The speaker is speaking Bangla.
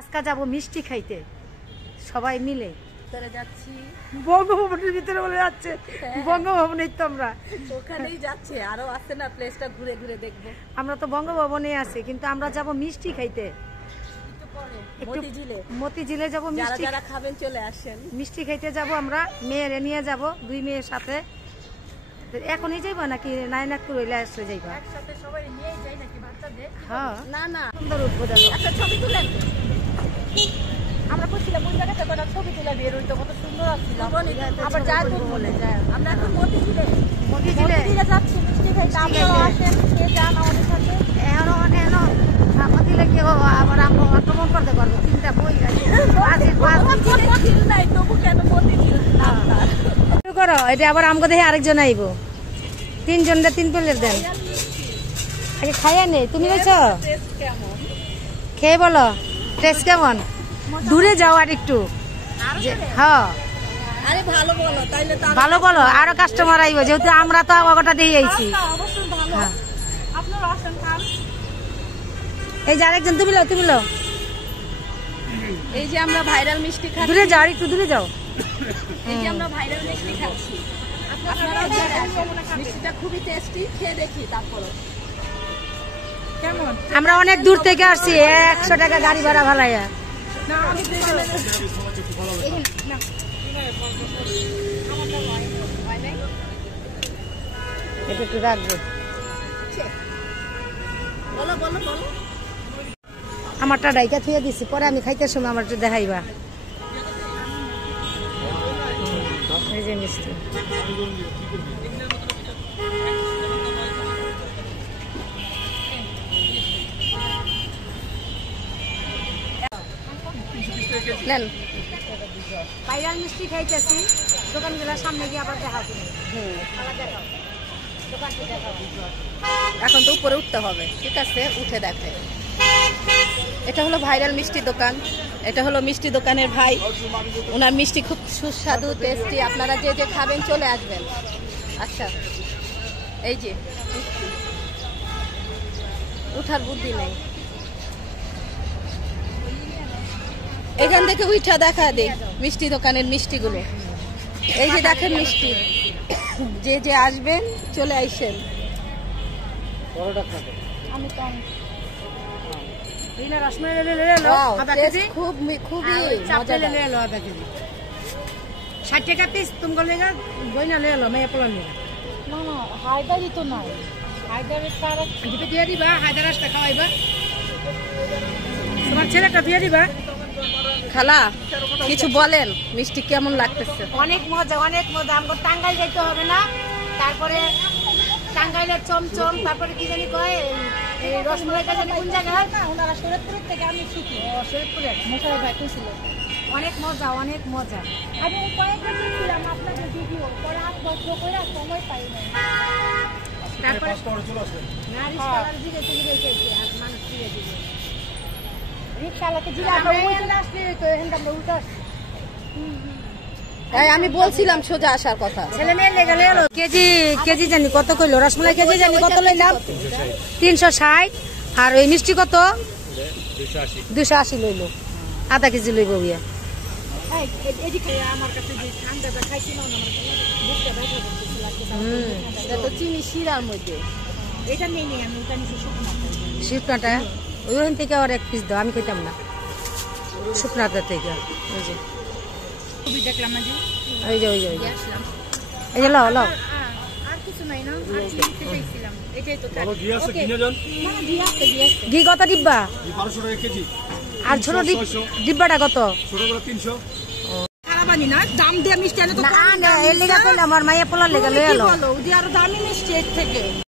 আজকে যাবো মিষ্টি খাইতে সবাই মিলে যাচ্ছি বঙ্গভবনের ভিতরে বলে যাচ্ছে বঙ্গভবনেই তো আমরা ওখানেই যাচ্ছে আরো আছে না প্লেসটা ঘুরে ঘুরে দেখবো আমরা তো বঙ্গভবনে আছি কিন্তু আমরা যাব মিষ্টি খাইতে মতিঝিলে যাব মিষ্টি যারা খাবেন চলে আসেন মিষ্টি খাইতে যাব আমরা মেয়েরে নিয়ে যাব দুই মেয়ের সাথে এখনই যাইবা নাকি নাইনাকপুর হইলে আসলে যাইবা একসাথে সবাই নিয়ে যাই নাকি বাচ্চাদের হ্যাঁ না না সুন্দর উঠবো দেখো একটা ছবি তুলেন আমরা কইছিলাম ওই জায়গাতে কটা ছবি তুলে বের হইতো কত সুন্দর আসছিল আবার জায়পুর বলে যায় আমরা এখন মতিঝিলে যাচ্ছি মিষ্টি খাইতে আপনারা আসেন কে যান আমাদের সাথে মতিঝিলে কেউ আবার আমরা আক্রমণ করতে পারবো তিনটা বই নাই তবু কেন মতিঝিল করো এটা আবার আমাকে দেখে আরেকজন আইব তিনজনটা তিন প্লেট দেন আগে খাইয়া নেই তুমি বলছো খেয়ে বলো টেস্ট কেমন দূরে যাও আর একটু হ্যাঁ আরে ভালো বলো তাইলে তো ভালো বলো আরো কাস্টমার আইব যেহেতু আমরা তো ওটা দিয়ে আইছি অবশ্যই ভালো আপনারা আসেন খান এই যে আরেকজন তুমি লো এই যে আমরা ভাইরাল মিষ্টি খাচ্ছি দূরে যাও একটু দূরে যাও এই যে আমরা ভাইরাল মিষ্টি খাচ্ছি আপনারাও মিষ্টিটা খুবই টেস্টি খেয়ে দেখি তারপর কেমন আমরা অনেক দূর থেকে আসছি 100 টাকা গাড়ি ভাড়া ভাড়াইয়া না আমি এটা একটু রাখবো বলো বলো বলো আমারটা ডাইকা থুয়ে দিছি পরে আমি খাইতে সময় আমার একটু দেখাইবা এই যে মিষ্টি নেন ভাইরাল মিষ্টি খাইতেছি দোকানগুলোর সামনে গিয়ে আবার দেখাও তুমি এখন তো উপরে উঠতে হবে ঠিক আছে উঠে দেখে এটা হলো ভাইরাল মিষ্টি দোকান এটা হলো মিষ্টি দোকানের ভাই ওনার মিষ্টি খুব সুস্বাদু টেস্টি আপনারা যে যে খাবেন চলে আসবেন আচ্ছা এই যে উঠার বুদ্ধি নেই এখান থেকে উঠা দেখা দে মিষ্টি দোকানের মিষ্টিগুলো এই যে দেখেন মিষ্টি যে যে আসবেন চলে আইসেন আমি তো খুবই 60 টাকা পিস তুমি লেগা বইনা লে এলো মেয়ে পোলা নিয়ে না না হায়দারি তো নাই হায়দারের তারা দিয়ে দিবা হায়দার আসতে খাওয়াইবা তোমার ছেলেটা দিয়ে দিবা খালা কিছু বলেন মিষ্টি কেমন লাগতেছে অনেক মজা আমাকে টাঙ্গাইল যাইতে হবে না তারপরে টাঙ্গাইলের চমচম তারপরে কি জানি কয় এই রসমালাইটা জানি কোন জায়গায় ওনারা শরীয়তপুরের থেকে আমি শিখি শরীয়তপুরের মোশারফ ভাই কইছিল অনেক মজা আমি কয়েকটা দেখছিলাম আপনাদের ভিডিও পরে 8 বছর করে সময় পাই না তারপরে না রিস্কালার দিকে তুমি রেখেছি আর মানুষ দিয়ে দিবে রিক্সাওয়ালাকে জিরা আমরা আসলে তো এখানটা আমরা উল্টো আমি বলছিলাম সোজা আসার কথা ছেলে মেয়ে লেগে এলো কেজি জানি কত কইলো রসমালাই কেজি জানি কত লইলাম 360 আর ওই মিষ্টি কত 280 লইলো আধা কেজি লইব বিয়া আমার কাছে যে ঠান্ডাটা খাইছি না আমার বুকটা ব্যথা করতেছে এটা তো চিনি শিরার মধ্যে এটা নেই আমি ওটা নিচে শুকনাটা ওইখান থেকে আর এক পিস দাও আমি খেতাম না শুকনাটা থেকে ওই যে খুবই দেখলাম না ওই যে এই যে লাও আর কিছু নাই না আর চিনিতে চাইছিলাম এটাই তো ঘি আছে কিনে যান না ঘি আছে ঘি কত ডিব্বা 1200 টাকা কেজি আর ছোট ডিব্বাটা কত ছোটগুলো 300 খারাপানি না দাম দিয়ে মিষ্টি আনে তো না এর লেগা কইলাম আমার মাইয়া পোলার লেগা লই এলো বলো ওদি আরো দামি মিষ্টি এর থেকে